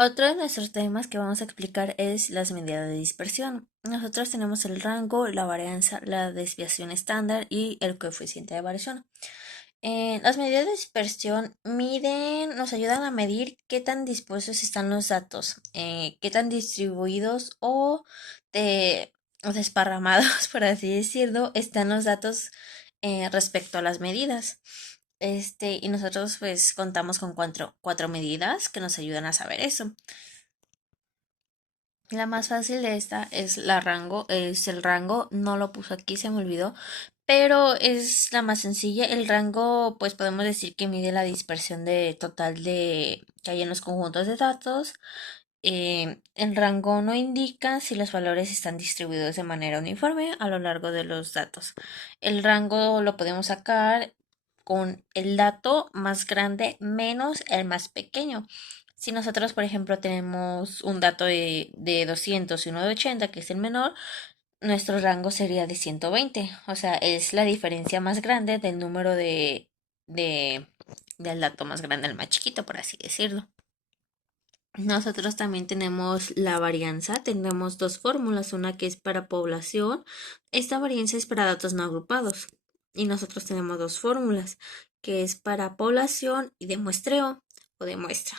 Otro de nuestros temas que vamos a explicar es las medidas de dispersión. Nosotros tenemos el rango, la varianza, la desviación estándar y el coeficiente de variación. Las medidas de dispersión nos ayudan a medir qué tan dispuestos están los datos, qué tan distribuidos o desparramados, por así decirlo, están los datos respecto a las medidas. Y nosotros pues contamos con cuatro medidas que nos ayudan a saber eso. La más fácil de esta es el rango, no lo puso aquí, se me olvidó, pero es la más sencilla. El rango, pues podemos decir que mide la dispersión de total de que hay en los conjuntos de datos. El rango no indica si los valores están distribuidos de manera uniforme a lo largo de los datos. El rango lo podemos sacar con el dato más grande menos el más pequeño. Si nosotros, por ejemplo, tenemos un dato de 200 y uno de 80, que es el menor, nuestro rango sería de 120. O sea, es la diferencia más grande del número de, del dato más grande al más chiquito, por así decirlo. Nosotros también tenemos la varianza, tenemos dos fórmulas, una que es para población, esta varianza es para datos no agrupados y nosotros tenemos dos fórmulas, que es para población y de muestreo o de muestra.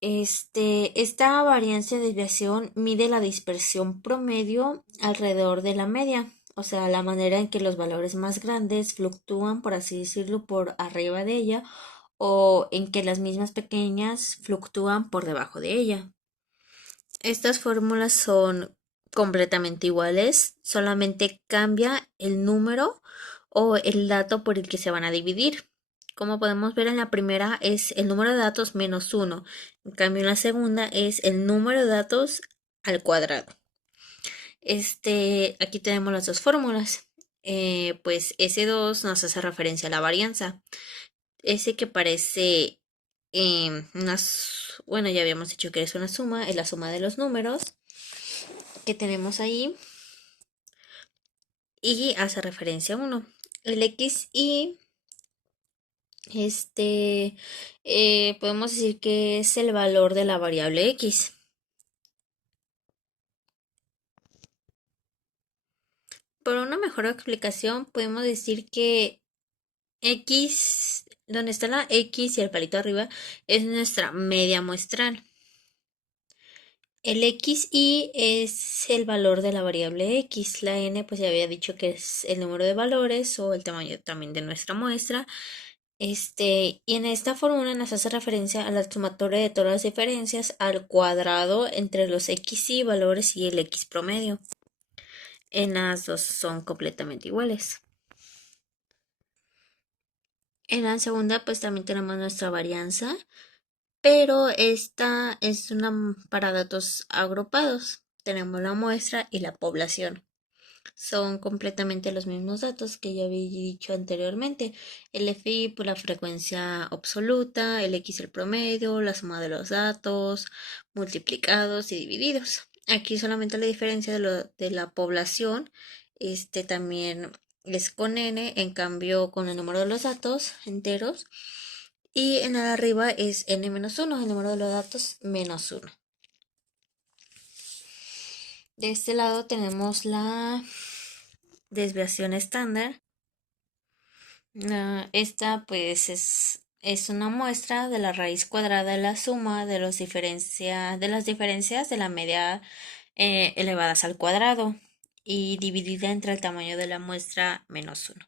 Esta varianza de desviación mide la dispersión promedio alrededor de la media, o sea, la manera en que los valores más grandes fluctúan, por así decirlo, por arriba de ella o en que las mismas pequeñas fluctúan por debajo de ella. Estas fórmulas son completamente iguales, solamente cambia el número o el dato por el que se van a dividir. Como podemos ver en la primera es el número de datos menos 1, en cambio en la segunda es el número de datos al cuadrado. Aquí tenemos las dos fórmulas. Pues S2 nos hace referencia a la varianza. Ese que parece bueno, ya habíamos dicho que es una suma, es la suma de los números que tenemos ahí y hace referencia a uno. El x y podemos decir que es el valor de la variable x. Por una mejor explicación, podemos decir que x, donde está la x y el palito arriba, es nuestra media muestral. El xy es el valor de la variable x. La n, pues ya había dicho que es el número de valores o el tamaño también de nuestra muestra. Y en esta fórmula nos hace referencia a la sumatoria de todas las diferencias al cuadrado entre los xy valores y el x promedio. En las dos son completamente iguales. En la segunda, pues también tenemos nuestra varianza, pero esta es una para datos agrupados. Tenemos la muestra y la población. Son completamente los mismos datos que ya había dicho anteriormente. El FI por la frecuencia absoluta, el X el promedio, la suma de los datos, multiplicados y divididos. Aquí solamente la diferencia de la población, también es con n, en cambio con el número de los datos enteros. Y en el de arriba es n-1, el número de los datos menos 1. De este lado tenemos la desviación estándar. Esta pues es una muestra de la raíz cuadrada de la suma de las diferencias de la media elevadas al cuadrado y dividida entre el tamaño de la muestra menos 1.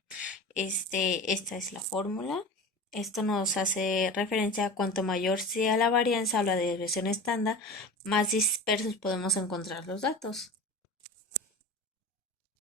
Esta es la fórmula. Esto nos hace referencia a cuanto mayor sea la varianza o la desviación estándar, más dispersos podemos encontrar los datos.